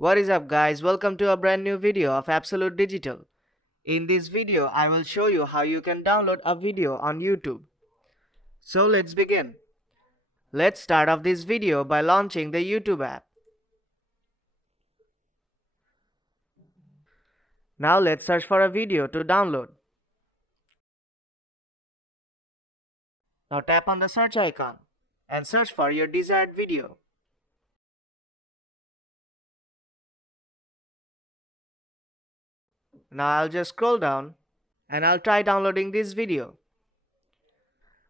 What is up guys, welcome to a brand new video of Absolute Digital. In this video, I will show you how you can download a video on YouTube. So let's begin. Let's start off this video by launching the YouTube app. Now let's search for a video to download. Now tap on the search icon and search for your desired video. Now I'll just scroll down and I'll try downloading this video.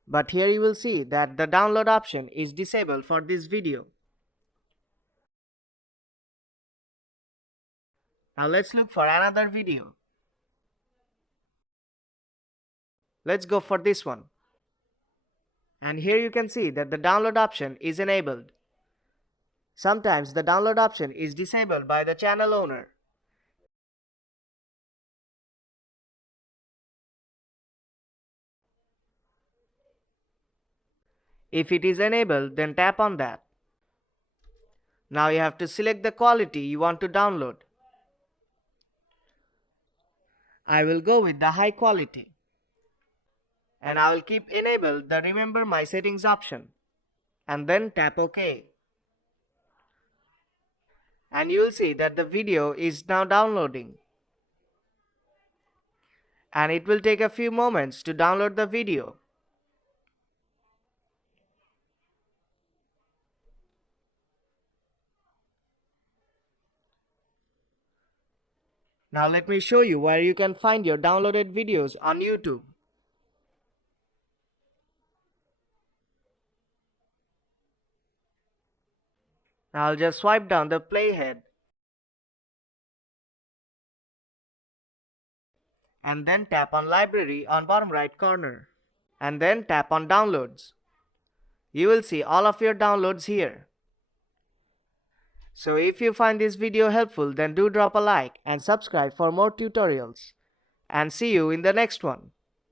But here you will see that the download option is disabled for this video. Now let's look for another video. Let's go for this one. And here you can see that the download option is enabled. Sometimes the download option is disabled by the channel owner. If it is enabled, then tap on that. Now you have to select the quality you want to download. I will go with the high quality. And I will keep enabled the remember my settings option. And then tap OK. And you will see that the video is now downloading. And it will take a few moments to download the video. Now let me show you where you can find your downloaded videos on YouTube. Now I'll just swipe down the playhead and then tap on library on bottom right corner and then tap on downloads. You will see all of your downloads here. So if you find this video helpful, then do drop a like and subscribe for more tutorials. And see you in the next one.